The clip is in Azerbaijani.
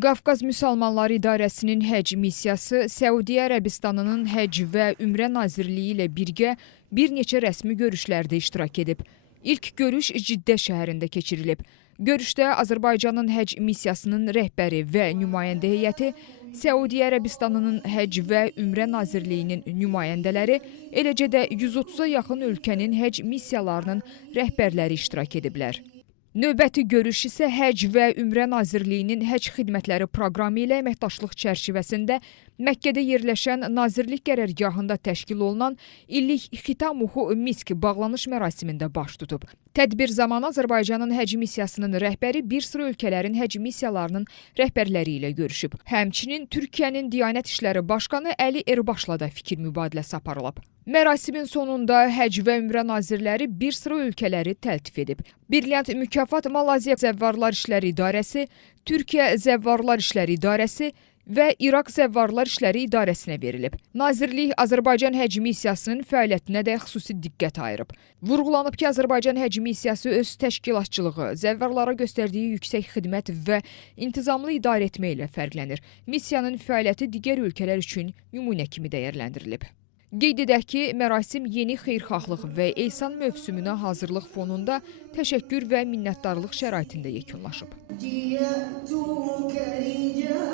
Qafqaz Müsəlmanları İdarəsinin Həcc missiyası Səudiyyə Ərəbistanının Həcc və Ümrə Nazirliyi ilə birgə bir neçə rəsmi görüşlərdə iştirak edib. İlk görüş Ciddə şəhərində keçirilib. Görüşdə Azərbaycanın Həcc missiyasının rəhbəri və nümayəndə heyəti, Səudiyyə Ərəbistanının Həcc və Ümrə Nazirliyinin nümayəndələri, eləcə də 130-a yaxın ölkənin həcc missiyalarının rəhbərləri iştirak ediblər. Növbəti görüş isə Həcc və Ümrə Nazirliyinin Həcc xidmətləri proqramı ilə əməkdaşlıq çərçivəsində Məkkədə yerləşən Nazirlik qərargahında təşkil olunan illik Xitamuhu Misk bağlanış mərasimində baş tutub. Tədbir zamanı Azərbaycanın Həcc missiyasının rəhbəri bir sıra ölkələrin həcc missiyalarının rəhbərləri ilə görüşüb. Həmçinin Türkiyənin Diyanət İşləri Başqanı Əli Erbaşla da fikir mübadiləsi aparılıb. Mərasimin sonunda Həcc və Ümrə nazirləri bir sıra ölkələri təltif edib. Brilliant mükafat Malaziya Zəvvarlar İşləri İdarəsi, Türkiyə Zəvvarlar İşləri İdarəsi və İraq Zəvvarlar İşləri İdarəsinə verilib. Nazirlik Azərbaycan Həcc missiyasının fəaliyyətinə də xüsusi diqqət ayırıb. Vurğulanıb ki, Azərbaycan Həcc missiyası öz təşkilatçılığı, zəvvarlara göstərdiyi yüksək xidmət və intizamlı idarə etmə ilə fərqlənir. Missiyanın fəaliyyəti digər ölkələr üçün nümunə kimi dəyərləndirilib. Qeyd edək ki, mərasim yeni xeyirxahlıq və ehsan mövsümünə hazırlıq fonunda təşəkkür və minnətdarlıq şəraitində yekunlaşıb.